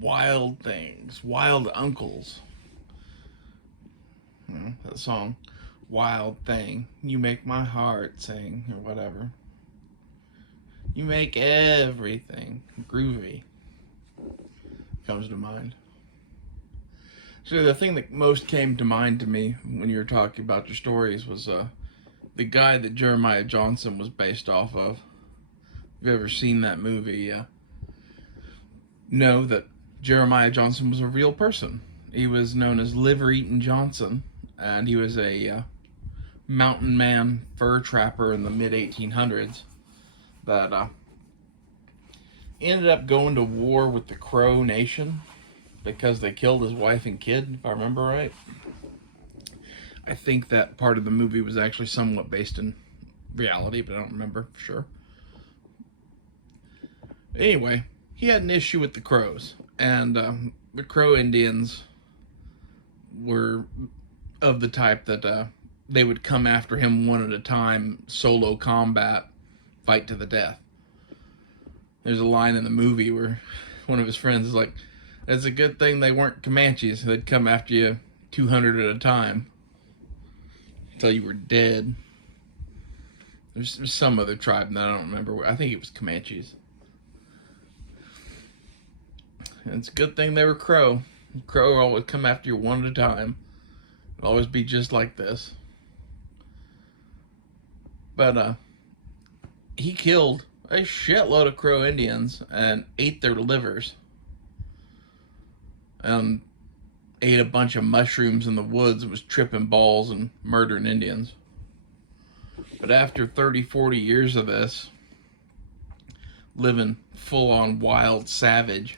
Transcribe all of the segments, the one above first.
wild things, wild uncles. That song, Wild Thing. You make my heart sing, or whatever. You make everything groovy. Comes to mind. So the thing that most came to mind to me when you were talking about your stories was the guy that Jeremiah Johnson was based off of. If you've ever seen that movie, know that Jeremiah Johnson was a real person. He was known as Liver Eaton Johnson, and he was a mountain man fur trapper in the mid 1800s that ended up going to war with the Crow Nation because they killed his wife and kid, if I remember right. I think that part of the movie was actually somewhat based in reality, but I don't remember for sure. Anyway, he had an issue with the Crows, and the Crow Indians were of the type that they would come after him one at a time, solo combat, fight to the death. There's a line in the movie where one of his friends is like, "It's a good thing they weren't Comanches. They'd come after you 200 at a time until you were dead." There's some other tribe that I don't remember. I think it was Comanches. And it's a good thing they were Crow. Crow would always come after you one at a time. It'd always be just like this. But he killed a shitload of Crow Indians and ate their livers. And ate a bunch of mushrooms in the woods and was tripping balls and murdering Indians. But after 30, 40 years of this, living full-on wild savage,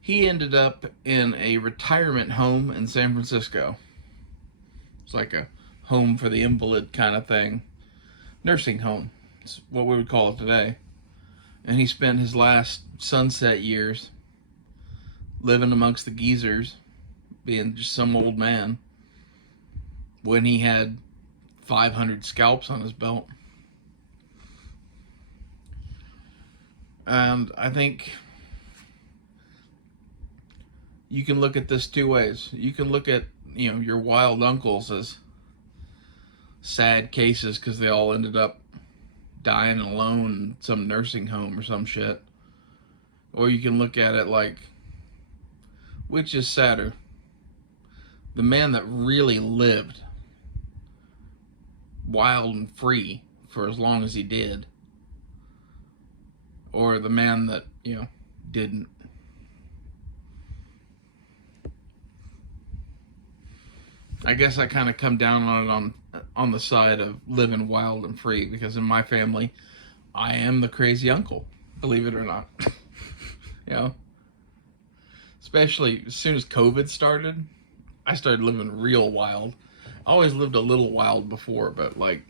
he ended up in a retirement home in San Francisco. It's like a home for the invalid kind of thing. Nursing home. It's what we would call it today. And he spent his last sunset years living amongst the geezers, being just some old man, when he had 500 scalps on his belt. And I think you can look at this two ways. You can look at, your wild uncles as sad cases because they all ended up dying alone in some nursing home or some shit. Or you can look at it like, which is sadder? The man that really lived wild and free for as long as he did, or the man that, didn't. I guess I kind of come down on it on the side of living wild and free, because in my family, I am the crazy uncle, believe it or not. Especially as soon as COVID started, I started living real wild. I always lived a little wild before, but I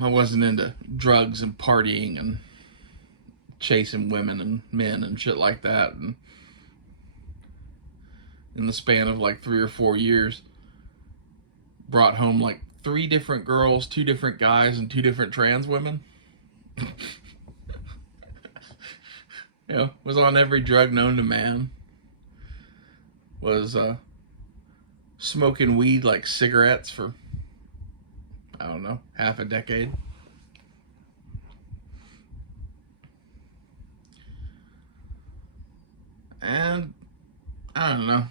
wasn't into drugs and partying and chasing women and men and shit like that. And in the span of 3 or 4 years, brought home 3 different girls, 2 different guys, and 2 different trans women. Was on every drug known to man. Was smoking weed like cigarettes for, I don't know, half a decade. And I don't know.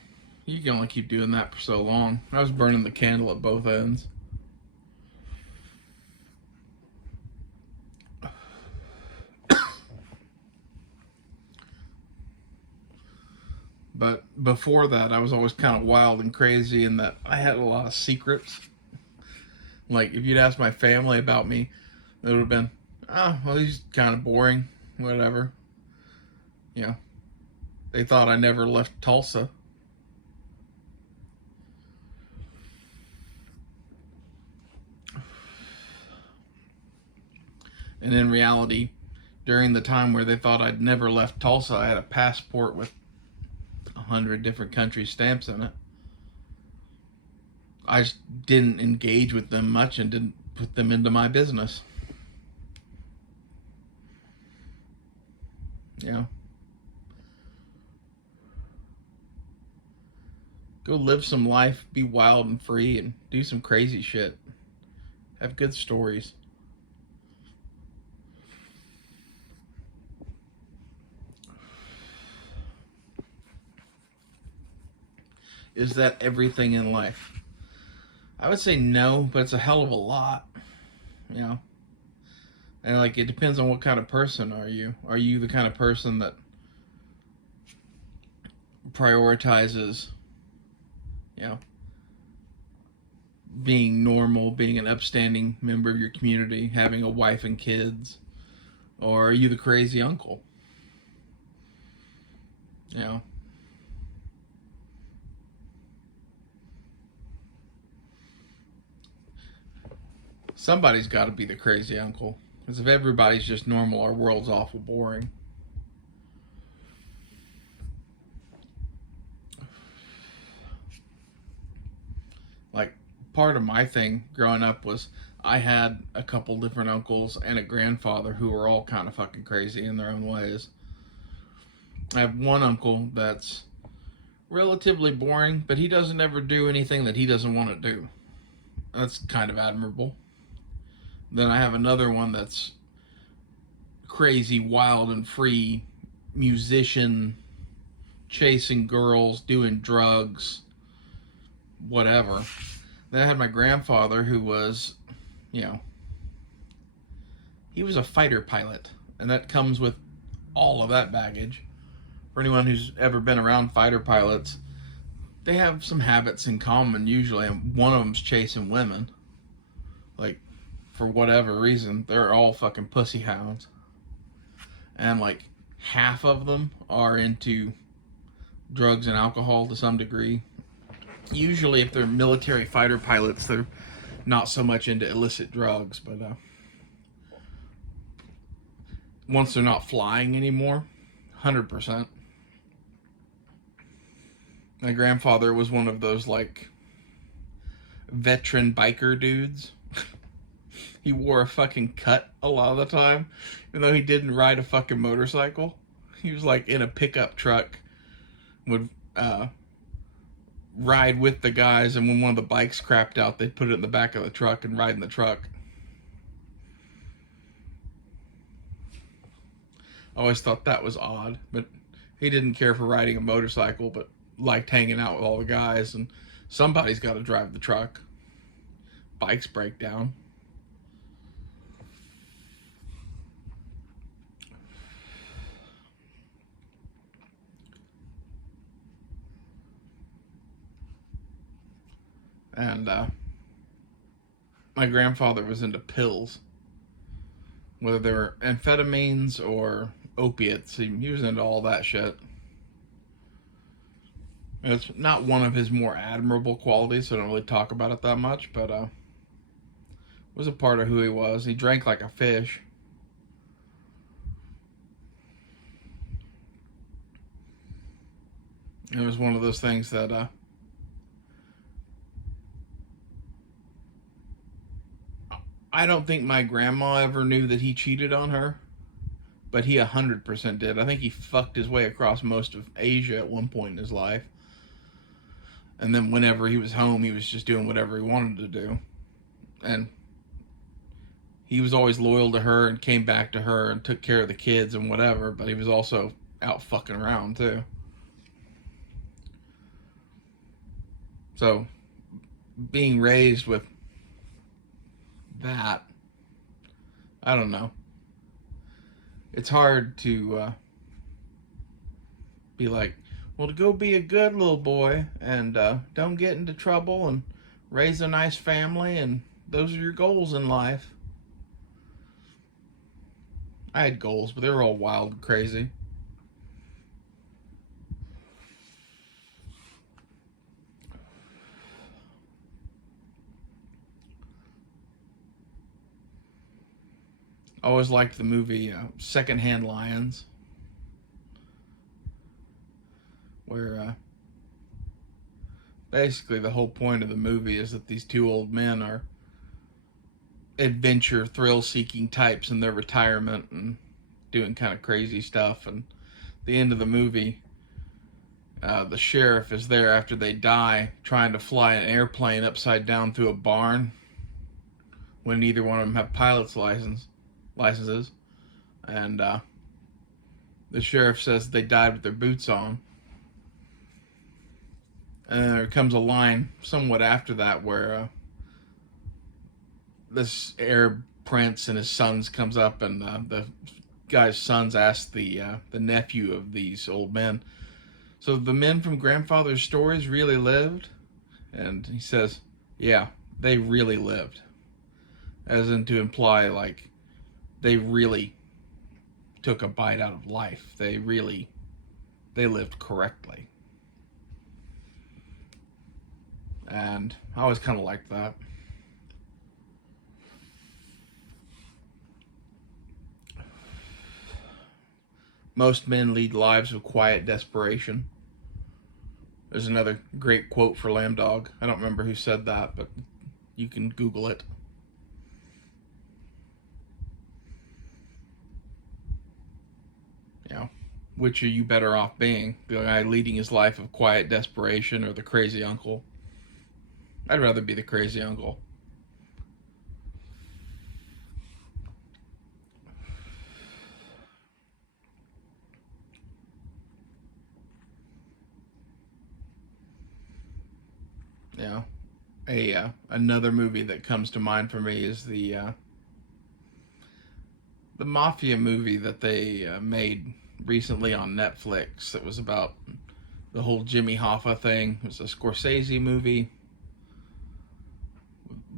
You can only keep doing that for so long. I was burning the candle at both ends. But before that, I was always kind of wild and crazy in that I had a lot of secrets. If you'd asked my family about me, it would have been, well, he's kind of boring, whatever. They thought I never left Tulsa. And in reality, during the time where they thought I'd never left Tulsa, I had a passport with 100 different country stamps in it. I just didn't engage with them much and didn't put them into my business. You know, go live some life, be wild and free, and do some crazy shit. Have good stories. Is that everything in life? I would say no, but it's a hell of a lot. You know, and like it depends on what kind of person are you. Are you the kind of person that prioritizes, you know, being normal, being an upstanding member of your community, having a wife and kids, or are you the crazy uncle? You know, somebody's got to be the crazy uncle. Because if everybody's just normal, our world's awful boring. Like, part of my thing growing up was I had a couple different uncles and a grandfather who were all kind of fucking crazy in their own ways. I have one uncle that's relatively boring, but he doesn't ever do anything that he doesn't want to do. That's kind of admirable. Then I have another one that's crazy, wild, and free musician, chasing girls, doing drugs, whatever. Then I had my grandfather who was, you know, he was a fighter pilot, and that comes with all of that baggage. For anyone who's ever been around fighter pilots, they have some habits in common usually, and one of them's chasing women. Like, for whatever reason, they're all fucking pussy hounds. And like half of them are into drugs and alcohol to some degree. Usually, if they're military fighter pilots, they're not so much into illicit drugs, but once they're not flying anymore, 100%. My grandfather was one of those like veteran biker dudes. He wore a fucking cut a lot of the time, even though he didn't ride a fucking motorcycle. He was like in a pickup truck, would ride with the guys, and when one of the bikes crapped out, they'd put it in the back of the truck and ride in the truck. I always thought that was odd, but he didn't care for riding a motorcycle, but liked hanging out with all the guys, and somebody's got to drive the truck. Bikes break down. And my grandfather was into pills, whether they were amphetamines or opiates. He was into all that shit. And it's not one of his more admirable qualities, so I don't really talk about it that much, but it was a part of who he was. He drank like a fish. It was one of those things that I don't think my grandma ever knew that he cheated on her, but he 100% did. I think he fucked his way across most of Asia at one point in his life. And then whenever he was home, he was just doing whatever he wanted to do. And he was always loyal to her and came back to her and took care of the kids and whatever, but he was also out fucking around too. So, being raised with that, I don't know. It's hard to be like, well, to go be a good little boy and don't get into trouble and raise a nice family, and those are your goals in life. I had goals, but they were all wild and crazy. I always liked the movie Secondhand Lions, where basically the whole point of the movie is that these two old men are adventure, thrill seeking types in their retirement and doing kind of crazy stuff. And the end of the movie, the sheriff is there after they die, trying to fly an airplane upside down through a barn when neither one of them have pilot's licenses, and the sheriff says they died with their boots on. And then there comes a line somewhat after that where this Arab prince and his sons comes up, and the guy's sons ask the nephew of these old men, "So the men from grandfather's stories really lived?" And he says, "Yeah, they really lived," as in to imply like they really took a bite out of life. They lived correctly. And I always kind of liked that. Most men lead lives of quiet desperation. There's another great quote for Lambdog. I don't remember who said that, but you can Google it. You know, which are you better off being? The guy leading his life of quiet desperation or the crazy uncle? I'd rather be the crazy uncle. You know, another movie that comes to mind for me is the mafia movie that they made recently on Netflix. That was about the whole Jimmy Hoffa thing. It was a Scorsese movie.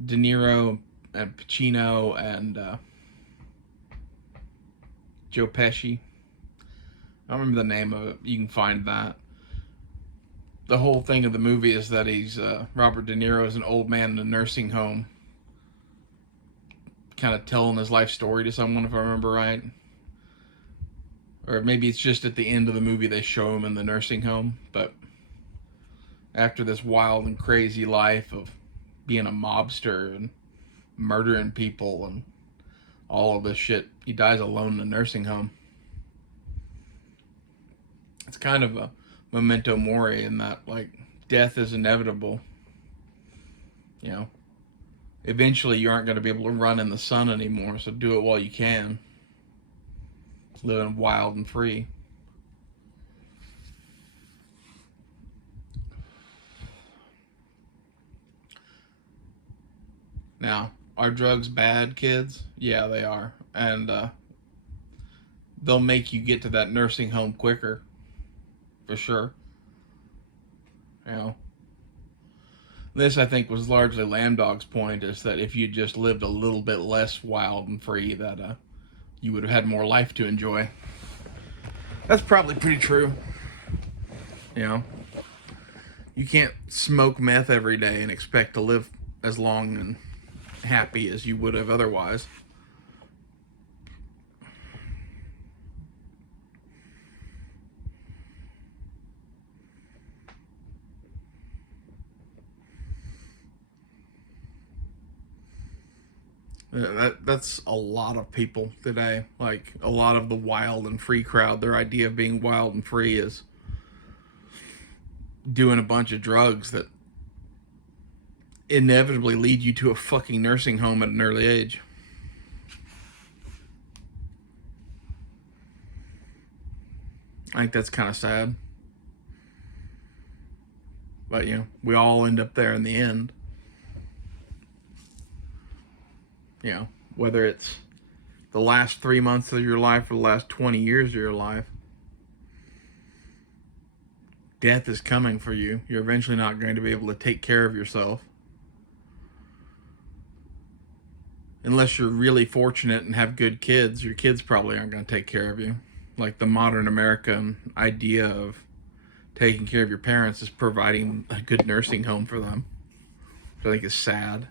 De Niro and Pacino and Joe Pesci. I don't remember the name of it. You can find that. The whole thing of the movie is that he's Robert De Niro is an old man in a nursing home, kind of telling his life story to someone, if I remember right. Or maybe it's just at the end of the movie they show him in the nursing home. But after this wild and crazy life of being a mobster and murdering people and all of this shit, he dies alone in a nursing home. It's kind of a memento mori in that, like, death is inevitable. You know, eventually you aren't going to be able to run in the sun anymore, so do it while you can. Living wild and free. Now, are drugs bad, kids? Yeah, they are. And they'll make you get to that nursing home quicker, for sure. You know, this I think was largely Lambdog's point, is that if you just lived a little bit less wild and free, that you would have had more life to enjoy. That's probably pretty true. You know, you can't smoke meth every day and expect to live as long and happy as you would have otherwise. That's a lot of people today. Like, a lot of the wild and free crowd, their idea of being wild and free is doing a bunch of drugs that inevitably lead you to a fucking nursing home at an early age. I think that's kind of sad. But, you know, we all end up there in the end. You know, whether it's the last 3 months of your life or the last 20 years of your life, death is coming for you. You're eventually not going to be able to take care of yourself. Unless you're really fortunate and have good kids, your kids probably aren't going to take care of you. Like, the modern American idea of taking care of your parents is providing a good nursing home for them, which I think is sad.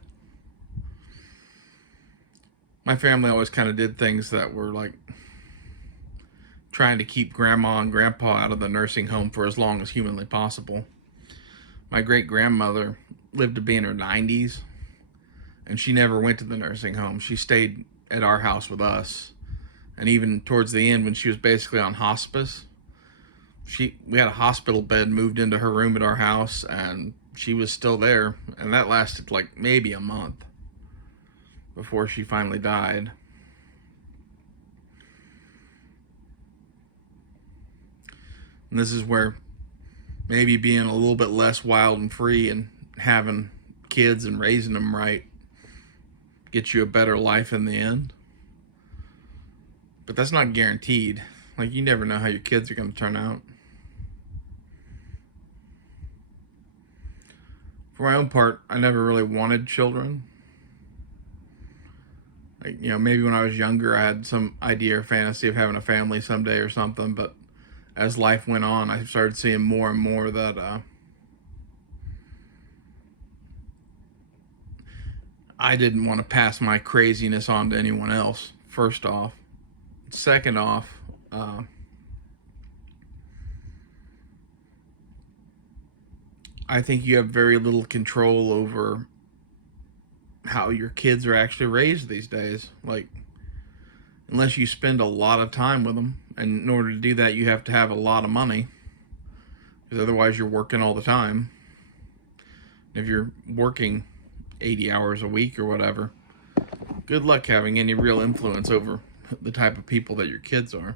My family always kind of did things that were like trying to keep grandma and grandpa out of the nursing home for as long as humanly possible. My great grandmother lived to be in her 90s, and she never went to the nursing home. She stayed at our house with us. And even towards the end, when she was basically on hospice, We had a hospital bed moved into her room at our house, and she was still there, and that lasted like maybe a month before she finally died. And this is where maybe being a little bit less wild and free and having kids and raising them right gets you a better life in the end. But that's not guaranteed. Like, you never know how your kids are going to turn out. For my own part, I never really wanted children. Like, maybe when I was younger, I had some idea or fantasy of having a family someday or something, but as life went on, I started seeing more and more that I didn't want to pass my craziness on to anyone else, first off. Second off, I think you have very little control over how your kids are actually raised these days. Like, unless you spend a lot of time with them, and in order to do that, you have to have a lot of money, because otherwise you're working all the time. If you're working 80 hours a week or whatever, good luck having any real influence over the type of people that your kids are.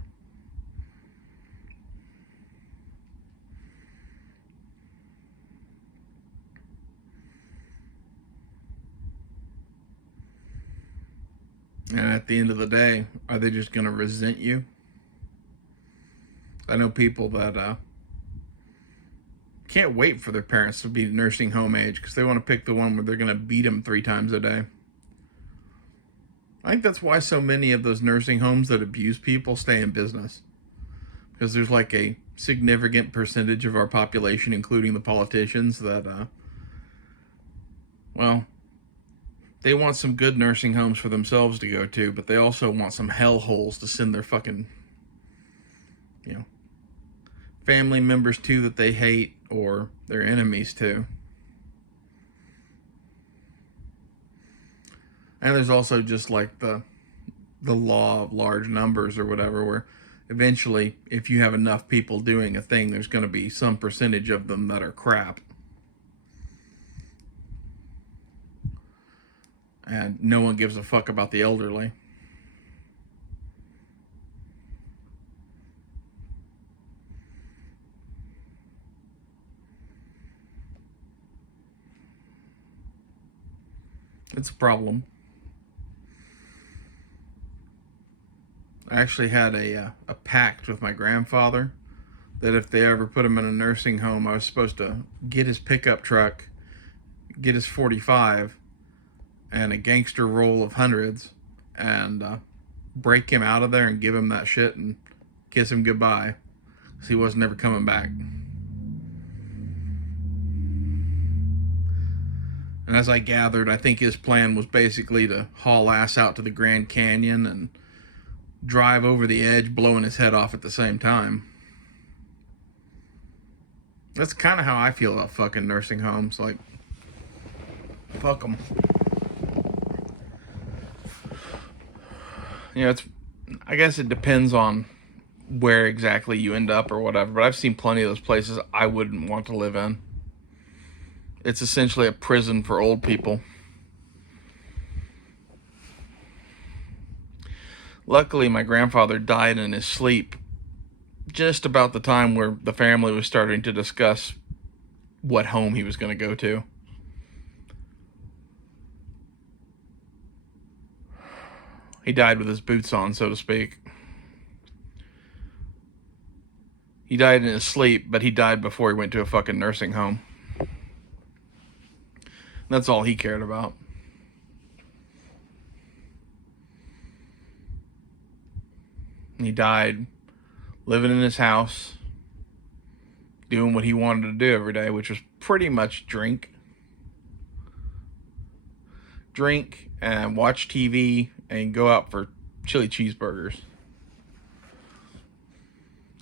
And at the end of the day, are they just going to resent you? I know people that can't wait for their parents to be nursing home age because they want to pick the one where they're going to beat them 3 times a day. I think that's why so many of those nursing homes that abuse people stay in business. Because there's like a significant percentage of our population, including the politicians, that, they want some good nursing homes for themselves to go to, but they also want some hellholes to send their fucking, family members to that they hate, or their enemies to. And there's also just like the law of large numbers or whatever, where eventually, if you have enough people doing a thing, there's going to be some percentage of them that are crap. And no one gives a fuck about the elderly. It's a problem. I actually had a pact with my grandfather that if they ever put him in a nursing home, I was supposed to get his pickup truck, get his 45, and a gangster roll of hundreds, and break him out of there and give him that shit and kiss him goodbye, because he wasn't ever coming back. And as I gathered, I think his plan was basically to haul ass out to the Grand Canyon and drive over the edge, blowing his head off at the same time. That's kind of how I feel about fucking nursing homes. Like, fuck them. I guess it depends on where exactly you end up or whatever, but I've seen plenty of those places I wouldn't want to live in. It's essentially a prison for old people. Luckily, my grandfather died in his sleep just about the time where the family was starting to discuss what home he was going to go to. He died with his boots on, so to speak. He died in his sleep, but he died before he went to a fucking nursing home. That's all he cared about. He died living in his house, doing what he wanted to do every day, which was pretty much drink and watch TV and go out for chili cheeseburgers.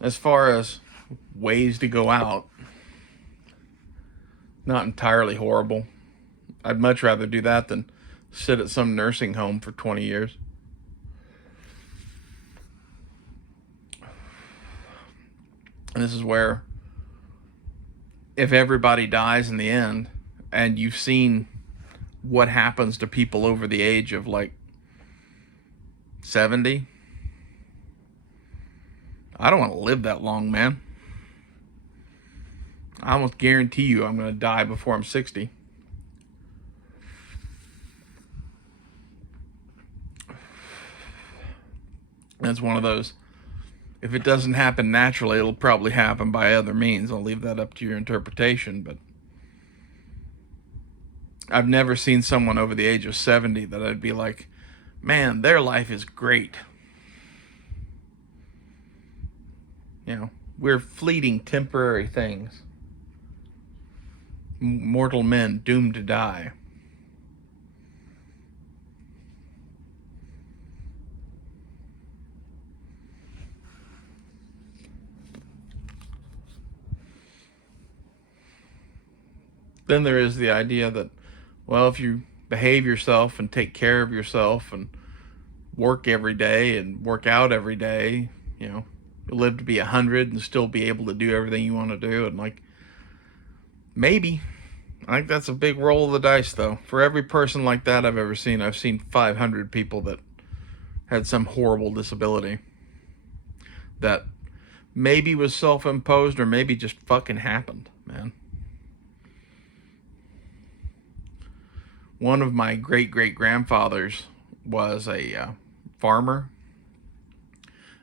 As far as ways to go out, not entirely horrible. I'd much rather do that than sit at some nursing home for 20 years. And this is where, if everybody dies in the end, and you've seen what happens to people over the age of like 70, I don't want to live that long, man. I almost guarantee you I'm going to die before I'm 60. That's one of those. If it doesn't happen naturally, it'll probably happen by other means. I'll leave that up to your interpretation, but I've never seen someone over the age of 70 that I'd be like, man, their life is great. You know, we're fleeting, temporary things. Mortal men doomed to die. Then there is the idea that, well, if you behave yourself and take care of yourself and work every day and work out every day, you know, you'll live to be 100 and still be able to do everything you want to do. And like, maybe. I think that's a big roll of the dice, though. For every person like that I've ever seen, I've seen 500 people that had some horrible disability that maybe was self-imposed or maybe just fucking happened, man. One of my great-great-grandfathers was a farmer.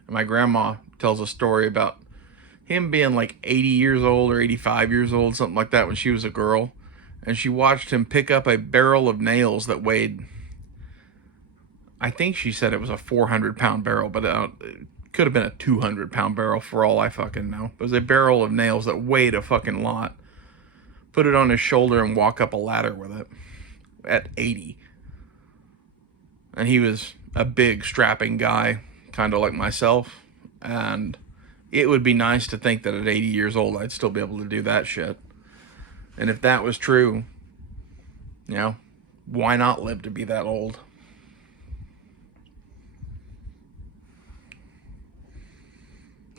And my grandma tells a story about him being like 80 years old or 85 years old, something like that, when she was a girl. And she watched him pick up a barrel of nails that weighed, I think she said it was a 400-pound barrel, but it could have been a 200-pound barrel for all I fucking know. It was a barrel of nails that weighed a fucking lot. Put it on his shoulder and walk up a ladder with it at 80. And he was a big, strapping guy, kind of like myself. And it would be nice to think that at 80 years old, I'd still be able to do that shit. And if that was true, you know, why not live to be that old?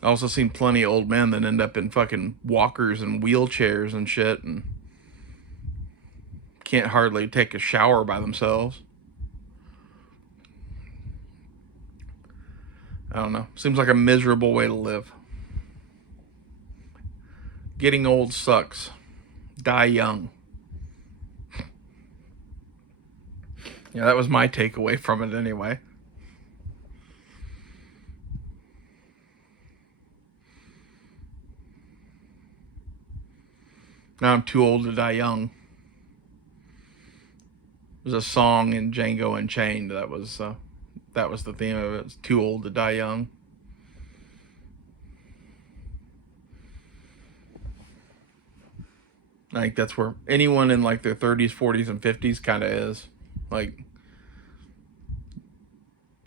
I also seen plenty of old men that end up in fucking walkers and wheelchairs and shit and can't hardly take a shower by themselves. I don't know. Seems like a miserable way to live. Getting old sucks. Die young. Yeah, that was my takeaway from it anyway. Now I'm too old to die young. There's a song in Django Unchained that was the theme of it. It's too old to die young. I think that's where anyone in like their 30s, 40s, and 50s kind of is. Like,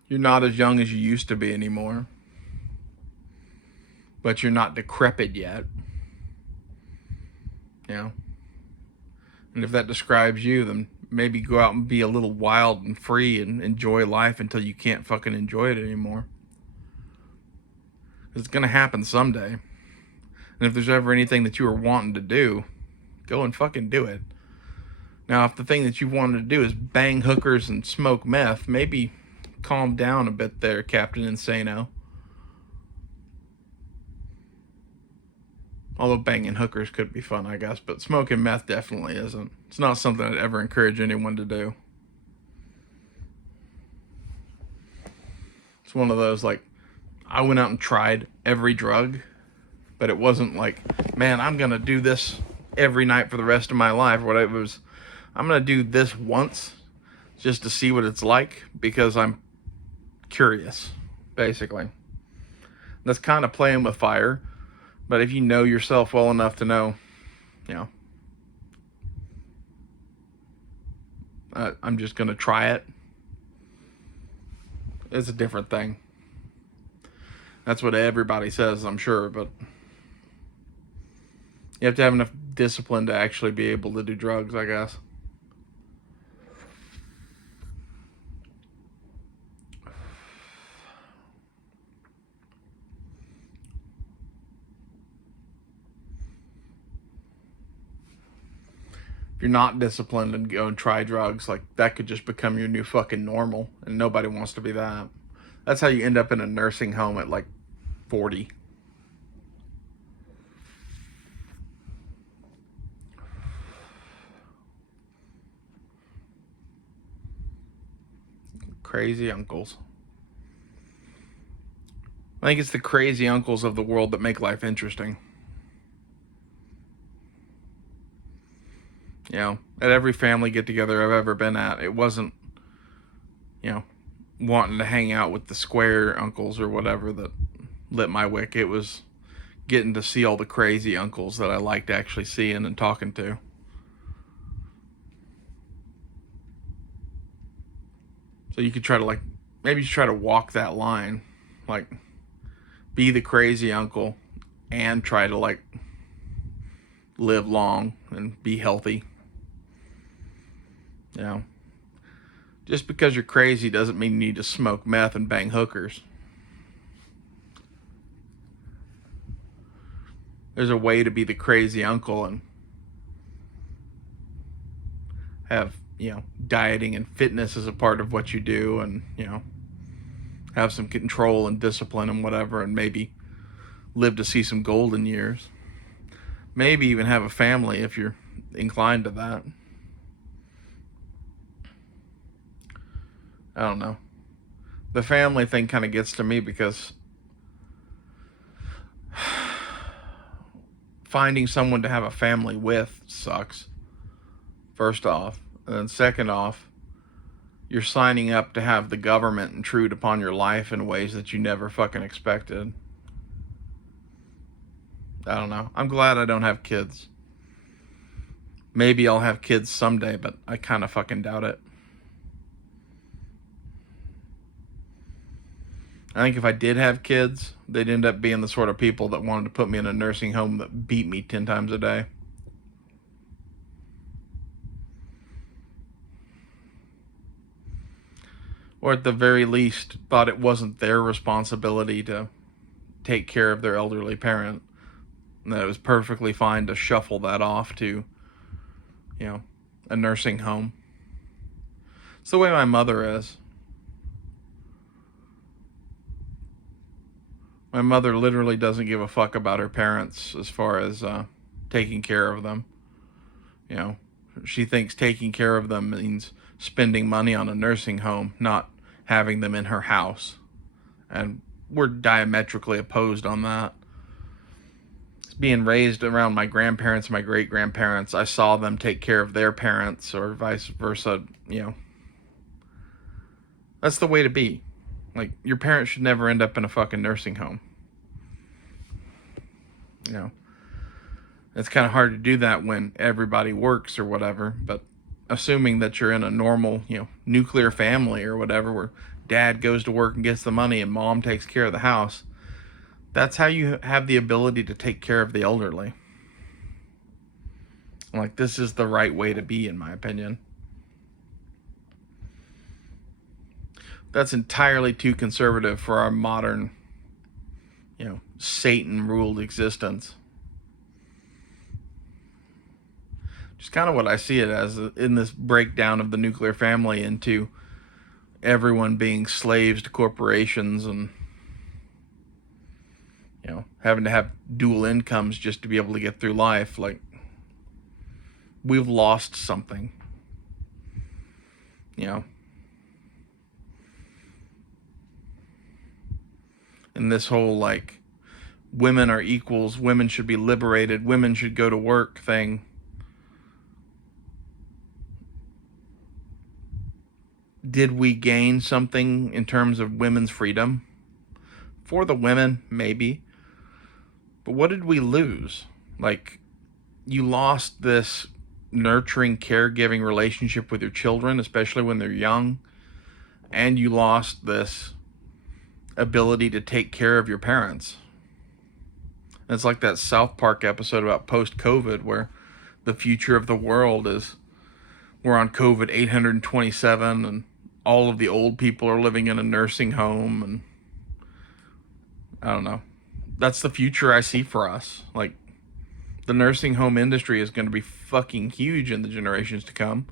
you're not as young as you used to be anymore, but you're not decrepit yet. You know? And if that describes you, then maybe go out and be a little wild and free and enjoy life until you can't fucking enjoy it anymore. It's going to happen someday. And if there's ever anything that you were wanting to do, go and fucking do it. Now, if the thing that you wanted to do is bang hookers and smoke meth, maybe calm down a bit there, Captain Insano. Although banging hookers could be fun, I guess, but smoking meth definitely isn't. It's not something I'd ever encourage anyone to do. It's one of those, like, I went out and tried every drug, but it wasn't like, man, I'm going to do this every night for the rest of my life. What it was, I'm going to do this once just to see what it's like because I'm curious, basically. That's kind of playing with fire. But if you know yourself well enough to know, you know, I'm just going to try it, it's a different thing. That's what everybody says, I'm sure, but you have to have enough discipline to actually be able to do drugs, I guess. if you're not disciplined and go and try drugs, like that could just become your new fucking normal, and nobody wants to be that. That's how you end up in a nursing home at like 40. Crazy uncles. I think it's the crazy uncles of the world that make life interesting. You know, at every family get together I've ever been at, it wasn't, you know, wanting to hang out with the square uncles or whatever that lit my wick. It was getting to see all the crazy uncles that I liked actually seeing and talking to. So you could try to, like, maybe you try to walk that line, like, be the crazy uncle and try to, like, live long and be healthy. You know, just because you're crazy doesn't mean you need to smoke meth and bang hookers. There's a way to be the crazy uncle and have, you know, dieting and fitness as a part of what you do, and, you know, have some control and discipline and whatever, and maybe live to see some golden years. Maybe even have a family if you're inclined to that. I don't know. The family thing kind of gets to me because finding someone to have a family with sucks, first off. And then second off, you're signing up to have the government intrude upon your life in ways that you never fucking expected. I don't know. I'm glad I don't have kids. Maybe I'll have kids someday, but I kind of fucking doubt it. I think if I did have kids, they'd end up being the sort of people that wanted to put me in a nursing home that beat me 10 times a day. Or at the very least, thought it wasn't their responsibility to take care of their elderly parent. And that it was perfectly fine to shuffle that off to, you know, a nursing home. It's the way my mother is. My mother literally doesn't give a fuck about her parents as far as taking care of them. You know, she thinks taking care of them means spending money on a nursing home, not having them in her house. And we're diametrically opposed on that. Being raised around my grandparents, my great grandparents, I saw them take care of their parents or vice versa. You know, that's the way to be. Like, your parents should never end up in a fucking nursing home. You know, it's kind of hard to do that when everybody works or whatever, but assuming that you're in a normal, you know, nuclear family or whatever, where dad goes to work and gets the money and mom takes care of the house, that's how you have the ability to take care of the elderly. Like, this is the right way to be, in my opinion. That's entirely too conservative for our modern, you know, Satan-ruled existence. Just kind of what I see it as in this breakdown of the nuclear family into everyone being slaves to corporations and, you know, having to have dual incomes just to be able to get through life. Like, we've lost something. You know, and this whole, like, women are equals, women should be liberated, women should go to work thing. Did we gain something in terms of women's freedom? For the women, maybe. But what did we lose? Like, you lost this nurturing, caregiving relationship with your children, especially when they're young, and you lost this ability to take care of your parents. And it's like that South Park episode about post-COVID where the future of the world is we're on COVID 827 and all of the old people are living in a nursing home, and I don't know. That's the future I see for us. Like, The nursing home industry is going to be fucking huge in the generations to come,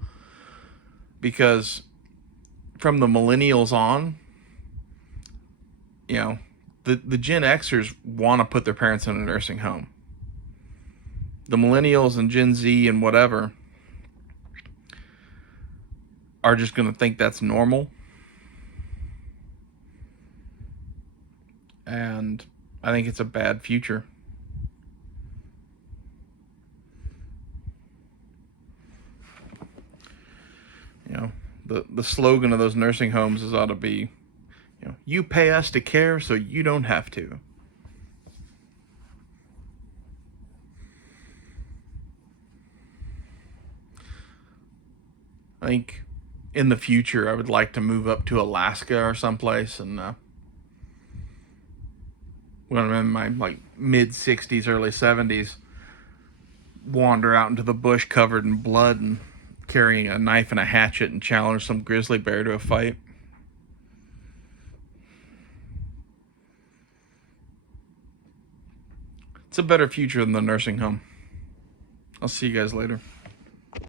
because from the millennials on, you know, the Gen Xers want to put their parents in a nursing home. The millennials and Gen Z and whatever are just going to think that's normal. And I think it's a bad future. You know, the slogan of those nursing homes is ought to be, you know, you pay us to care so you don't have to. I think in the future I would like to move up to Alaska or someplace, and when I'm in my like mid 60s, early 70s, wander out into the bush covered in blood and carrying a knife and a hatchet and challenge some grizzly bear to a fight. It's a better future than the nursing home. I'll see you guys later.